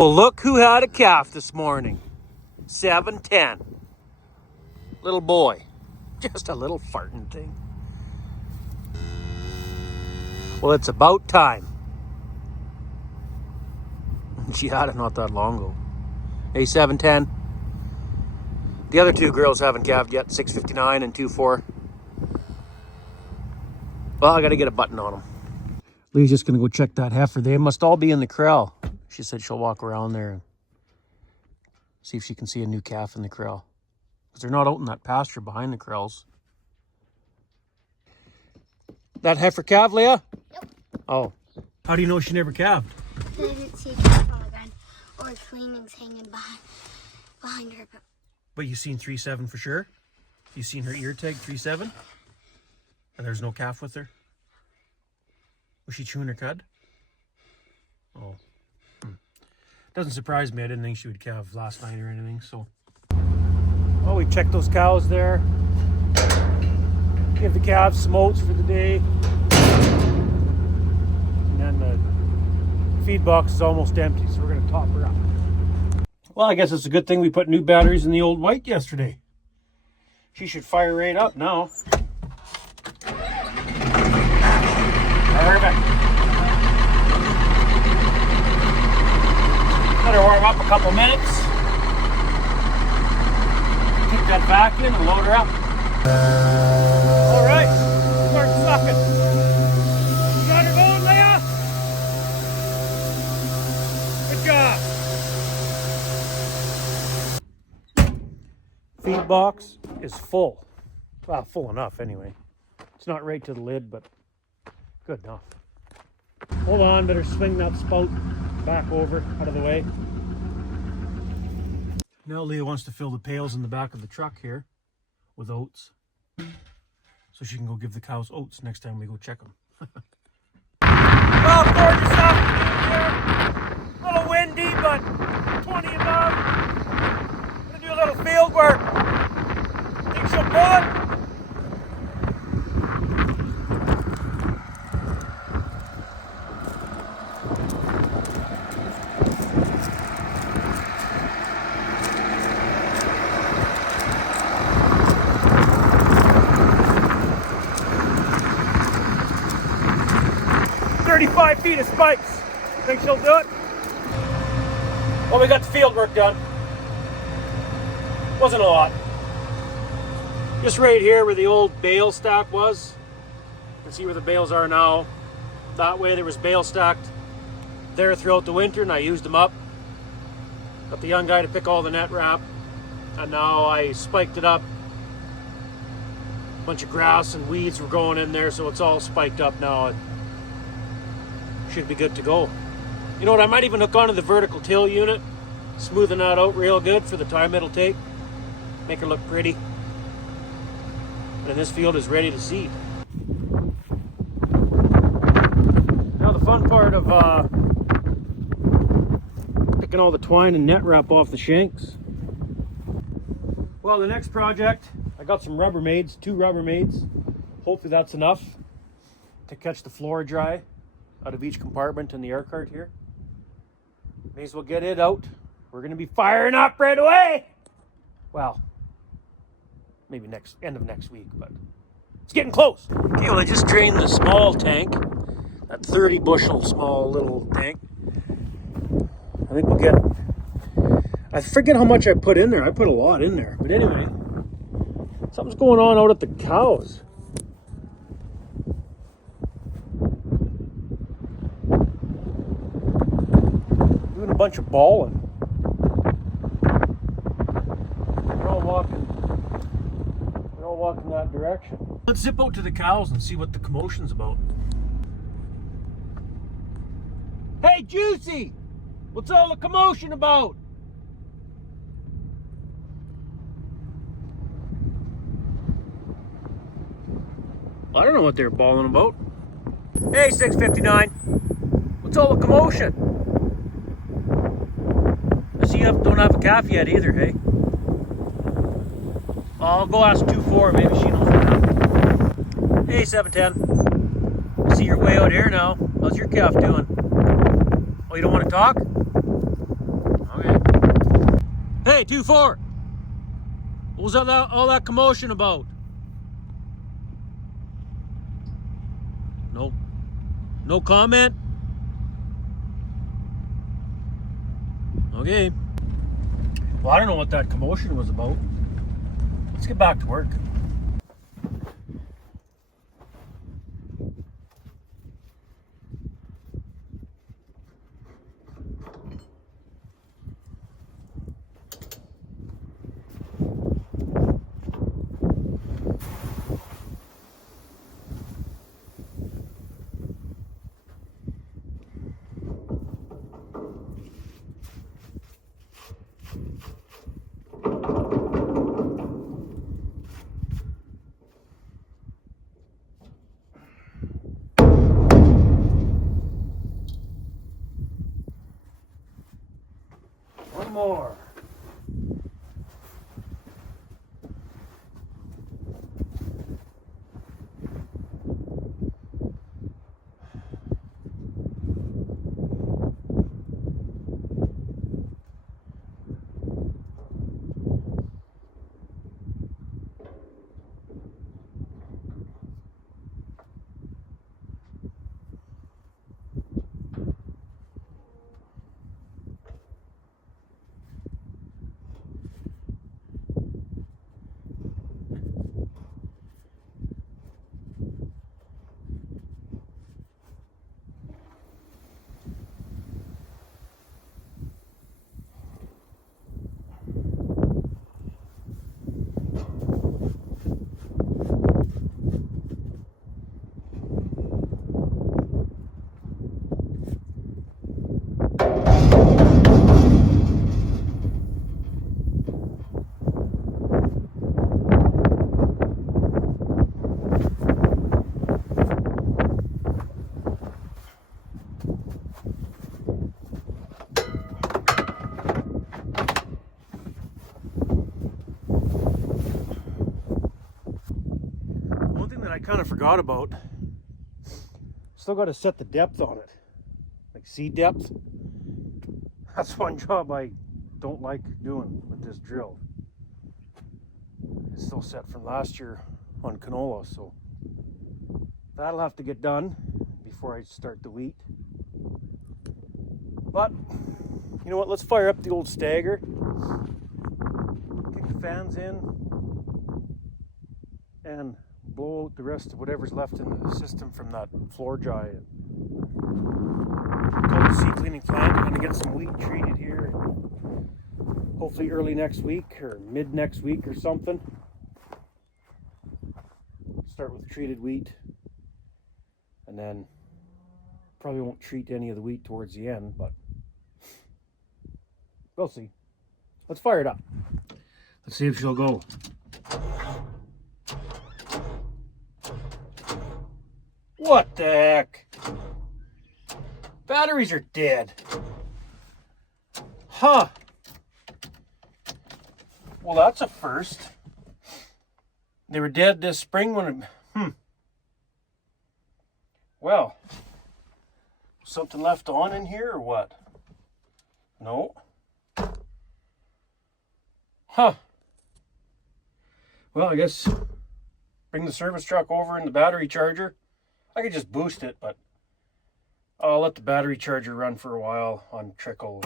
Well, look who had a calf this morning. 7'10". Little boy. Just a little farting thing. Well, it's about time. She had it not that long ago. Hey, 7'10". The other two girls haven't calved yet, 6'59" and 2'4". Well, I gotta get a button on them. Lee's just gonna go check that heifer. They must all be in the corral. She said she'll walk around there and see if she can see a new calf in the corral. Because they're not out in that pasture behind the corrals. That heifer calved, Leah? Nope. Oh. How do you know she never calved? I didn't see a calf on the ground or cleanings hanging behind her. But you seen 3'7" for sure? You seen her ear tag 3'7"? And there's no calf with her? Was she chewing her cud? Oh. Doesn't surprise me. I didn't think she would calve last night or anything, so. Oh, we checked those cows there. Give the calves some oats for the day. And then the feed box is almost empty, so we're going to top her up. Well, I guess it's a good thing we put new batteries in the old white yesterday. She should fire right up now. Perfect. Let her warm up a couple minutes. Kick that back in and load her up. All right, start sucking. You got her going, Leah? Good job. Feed box is full. Well, full enough anyway. It's not right to the lid, but good enough. Hold on, better swing that spout back over, out of the way. Now Leah wants to fill the pails in the back of the truck here with oats. So she can go give the cows oats next time we go check them. Well, gorgeous afternoon here. A little windy, but 20 above. Gonna do a little field work. Think she'll pull it? 35 feet of spikes. Think she'll do it? Well, we got the field work done. Wasn't a lot. Just right here where the old bale stack was. You can see where the bales are now. That way there was bale stacked there throughout the winter and I used them up. Got the young guy to pick all the net wrap. And now I spiked it up. A bunch of grass and weeds were growing in there, so it's all spiked up now. It should be good to go. You know what, I might even hook onto the vertical till unit, smoothing that out real good for the time it'll take. Make her look pretty. And this field is ready to seed. Now the fun part of picking all the twine and net wrap off the shanks. Well, the next project, I got some Rubbermaids, 2 Rubbermaids. Hopefully that's enough to catch the floor dry out of each compartment in the air cart here. May as well get it out. We're going to be firing up right away. Well, maybe end of next week, but it's getting close. Okay, well, I just drained the small tank, that 30 bushel small little tank. I think we'll get, I forget how much I put in there. I put a lot in there, but anyway, something's going on out at the cows. Doing a bunch of bawling. We're all walking that direction. Let's zip out to the cows and see what the commotion's about. Hey, Juicy! What's all the commotion about? I don't know what they're bawling about. Hey, 659. What's all the commotion? I see you don't have a calf yet either, hey? I'll go ask 2-4, maybe she knows what happened. Hey, 710. I see you're way out here now. How's your calf doing? Oh, you don't want to talk? Hey, 2-4. What was all that commotion about? Nope. No comment? Okay. Well, I don't know what that commotion was about. Let's get back to work. One more. I kind of forgot about. Still got to set the depth on it, like seed depth. That's one job I don't like doing with this drill. It's still set from last year on canola, so that'll have to get done before I start the wheat. But you know what, let's fire up the old stagger, kick the fans in, and blow out the rest of whatever's left in the system from that floor dry. Call the seed cleaning plant. I'm going to get some wheat treated here, hopefully early next week or mid next week or something. Start with treated wheat, and then probably won't treat any of the wheat towards the end, but we'll see. Let's fire it up. Let's see if she'll go. What the heck? Batteries are dead. Huh. Well, that's a first. They were dead this spring when Well, something left on in here or what? No. Huh. Well, I guess bring the service truck over and the battery charger. I could just boost it, but I'll let the battery charger run for a while on trickle.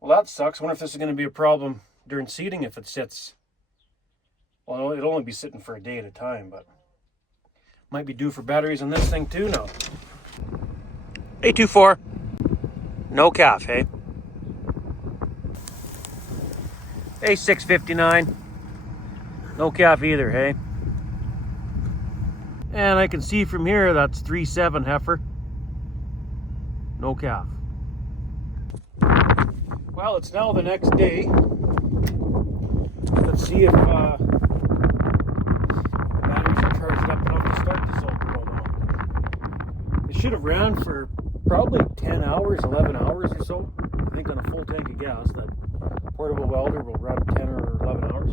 Well, that sucks. I wonder if this is going to be a problem during seeding if it sits. Well, it'll only be sitting for a day at a time, but might be due for batteries on this thing too now. 824. No calf, hey? A659. No calf either, hey? And I can see from here that's 3.7 heifer. No calf. Well, it's now the next day. Let's see if the batteries are charged up enough to start this old girl. It should have ran for probably 10 hours, 11 hours or so. I think on a full tank of gas, that portable welder will run 10 or 11 hours.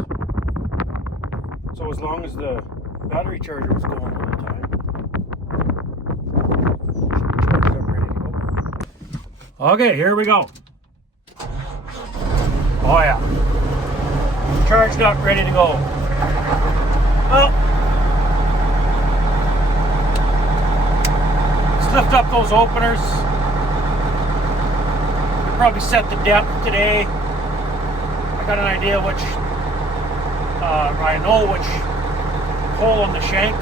So as long as the battery charger was going all the time, should be charged up, ready to go. Okay, here we go. Oh yeah. Charged up, ready to go. Well, let's lift up those openers. We'll probably set the depth today. I got an idea which, I know which hole on the shank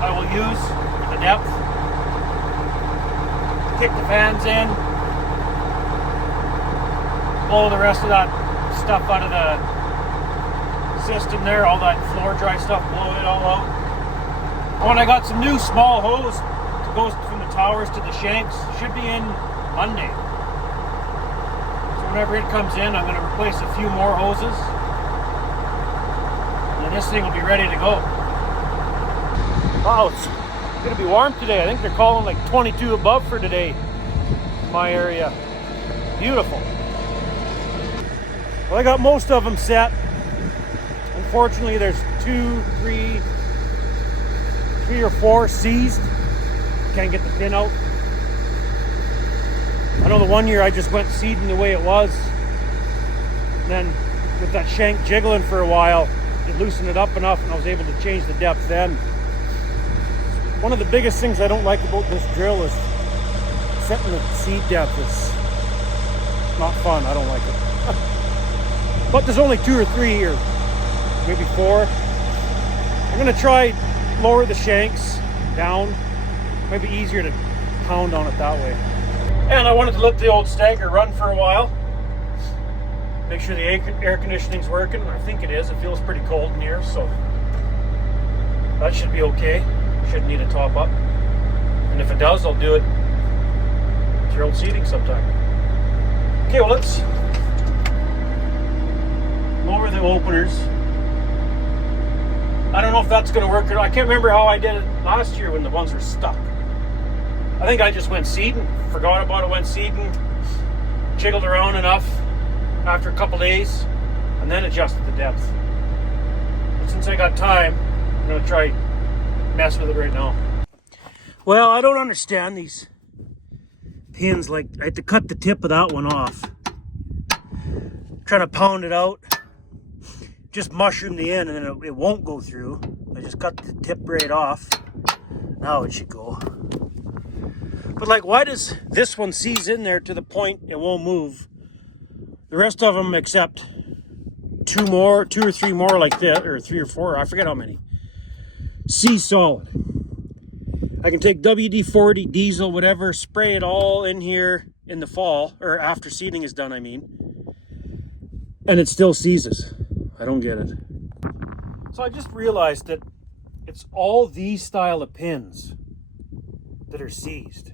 I will use for the depth. Kick the fans in. Blow the rest of that stuff out of the system there, all that floor dry stuff, blow it all out. Oh, and I got some new small hose that goes from the towers to the shanks. Should be in Monday. So whenever it comes in, I'm going to replace a few more hoses. And then this thing will be ready to go. Wow, it's going to be warm today. I think they're calling like 22 above for today in my area. Beautiful. Well, I got most of them set. Unfortunately, there's three or four seized. Can't get the pin out. I know the one year I just went seeding the way it was. And then with that shank jiggling for a while, it loosened it up enough and I was able to change the depth then. One of the biggest things I don't like about this drill is setting the seed depth. It's not fun. I don't like it. But there's only 2 or 3 or maybe 4. I'm going to try lower the shanks down. Might be easier to pound on it that way. And I wanted to let the old stagger run for a while. Make sure the air conditioning's working. I think it is. It feels pretty cold in here, so that should be okay. Shouldn't need a top up. And if it does, I'll do it with your old seating sometime. Okay, well, let's lower the openers. I don't know if that's going to work. I can't remember how I did it last year when the ones were stuck. I think I just went seeding, forgot about it, went seeding, jiggled around enough after a couple days, and then adjusted the depth. But since I got time, I'm going to try mess with it right now. Well, I don't understand these pins. Like, I had to cut the tip of that one off. Trying to pound it out. Just mushroom the end and then it won't go through. I just cut the tip right off. Now it should go. But like, why does this one seize in there to the point it won't move? The rest of them, except 2 or 3 more like this, or 3 or 4, I forget how many, seize solid. I can take WD-40, diesel, whatever, spray it all in here in the fall, or after seeding is done, I mean, and it still seizes. I don't get it. So I just realized that it's all these style of pins that are seized.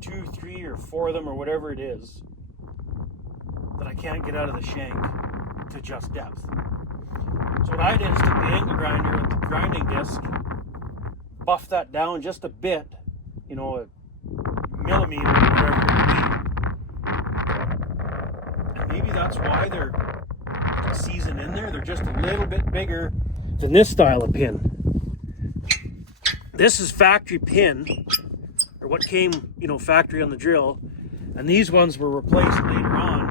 2, 3, or 4 of them, or whatever it is, that I can't get out of the shank to adjust depth. So what I did is took the angle grinder with the grinding disc, buff that down just a bit, you know, a millimeter or whatever it would be. And maybe that's why they're seizing in there. They're just a little bit bigger than this style of pin. This is factory pin, or what came, you know, factory on the drill, and these ones were replaced later on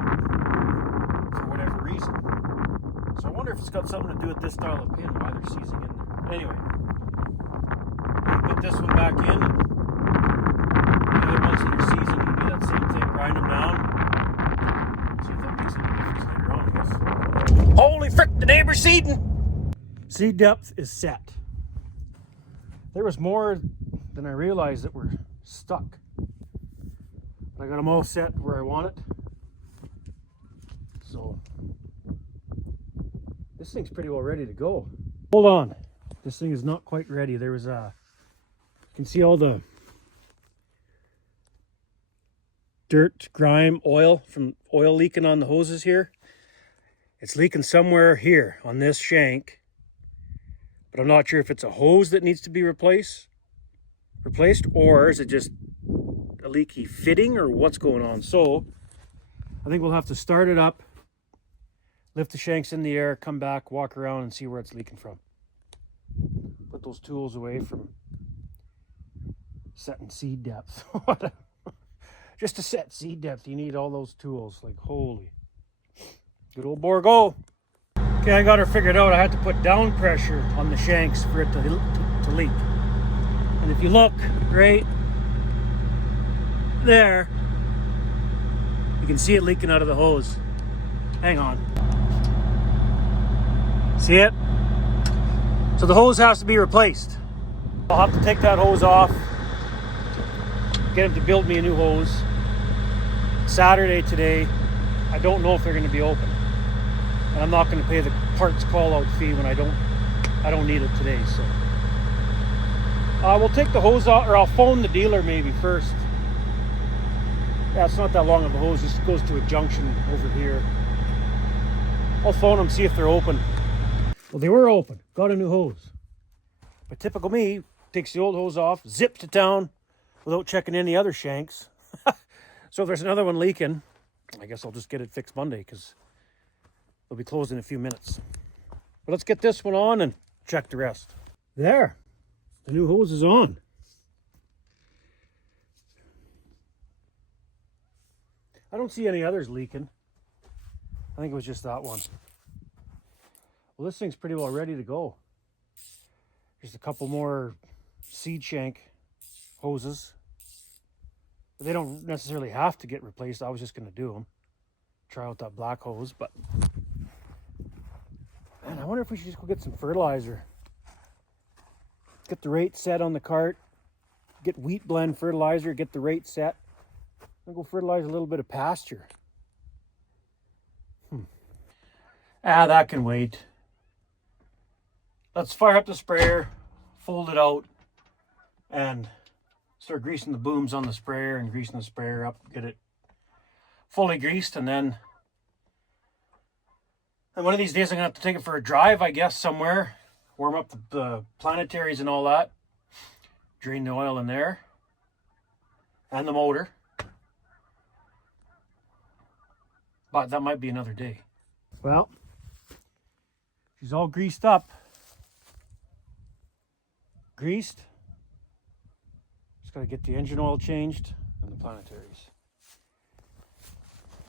for whatever reason. So I wonder if it's got something to do with this style of pin, why they're seizing in there. Anyway, put this one back in. The other ones that are seizing, you can do that same thing. Grind them down. See if that makes any difference later on, I guess. Holy frick, the neighbor's seeding! Seed depth is set. There was more than I realized that were stuck. I got them all set where I want it. So this thing's pretty well ready to go. Hold on. This thing is not quite ready. There was you can see all the dirt, grime, oil from oil leaking on the hoses here. It's leaking somewhere here on this shank, but I'm not sure if it's a hose that needs to be replaced, or is it just a leaky fitting, or what's going on. So I think we'll have to start it up, lift the shanks in the air, come back, walk around and see where it's leaking from. Put those tools away from setting seed depth. Just to set seed depth, you need all those tools. Like, holy. Good old Borgo. Okay, I got her figured out. I had to put down pressure on the shanks for it to leak. And if you look right there, you can see it leaking out of the hose. Hang on. See it? So the hose has to be replaced. I'll have to take that hose off, get them to build me a new hose. Saturday today, I don't know if they're going to be open. And I'm not going to pay the parts call-out fee when I don't need it today. So we'll take the hose off, or I'll phone the dealer maybe first. Yeah, it's not that long of a hose. It just goes to a junction over here. I'll phone them, see if they're open. Well, they were open. Got a new hose. But typical me, takes the old hose off, zips to town without checking any other shanks. So if there's another one leaking, I guess I'll just get it fixed Monday because they'll be closed in a few minutes. But let's get this one on and check the rest. There. The new hose is on. I don't see any others leaking. I think it was just that one. Well, this thing's pretty well ready to go. Just a couple more seed shank hoses. But they don't necessarily have to get replaced. I was just going to do them. Try out that black hose, but man, I wonder if we should just go get some fertilizer. Get the rate set on the cart. Get wheat blend fertilizer, get the rate set. I'm gonna go fertilize a little bit of pasture. That can wait. Let's fire up the sprayer, fold it out, and start greasing the booms on the sprayer and greasing the sprayer up, get it fully greased, and then one of these days I'm gonna have to take it for a drive, I guess, somewhere. Warm up the planetaries and all that. Drain the oil in there. And the motor. But that might be another day. Well, she's all greased up. Greased. Just gotta get the engine oil changed and the planetaries.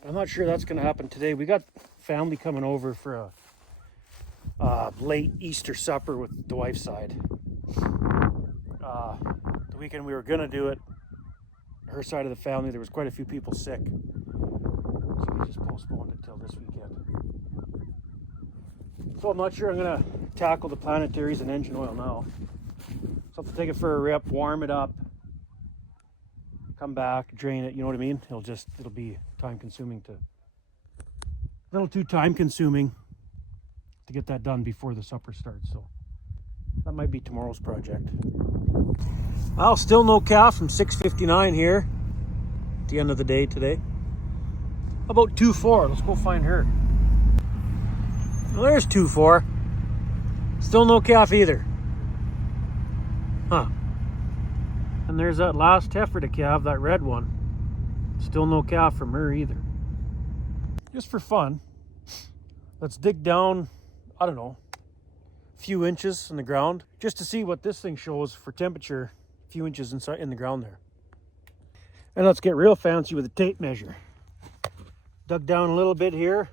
I'm not sure that's gonna happen today. We got family coming over for a late Easter supper with the wife's side. The weekend we were gonna do it, her side of the family, there was quite a few people sick. So we just postponed it till this weekend. So I'm not sure I'm gonna tackle the planetaries and engine oil now. So I'll have to take it for a rip, warm it up, come back, drain it, you know what I mean? It'll be time consuming a little too time consuming to get that done before the supper starts, so that might be tomorrow's project. Well, still no calf from 6:59 here at the end of the day today. How about 2-4? Let's go find her. Well, there's 2-4. Still no calf either. Huh. And there's that last heifer to calve, that red one. Still no calf from her either. Just for fun, let's dig down, I don't know, a few inches in the ground just to see what this thing shows for temperature, a few inches inside in the ground there. And let's get real fancy with a tape measure. Dug down a little bit here.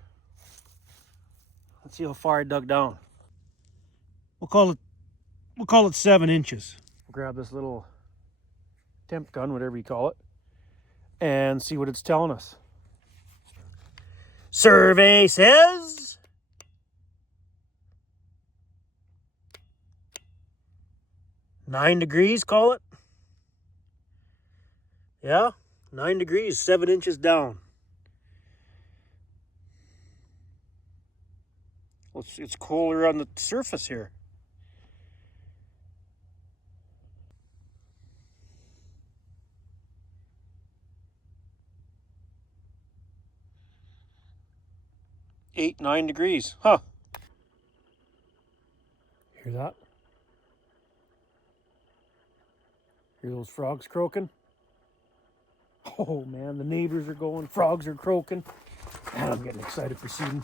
Let's see how far I dug down. We'll call it 7 inches. We'll grab this little temp gun, whatever you call it, and see what it's telling us. Survey says 9 degrees, call it. Yeah, 9 degrees, 7 inches down. Well, it's colder on the surface here. Eight, 9 degrees, huh? Hear that? Hear those frogs croaking? Oh man, the neighbors are going, frogs are croaking. Man, I'm getting excited for seeding.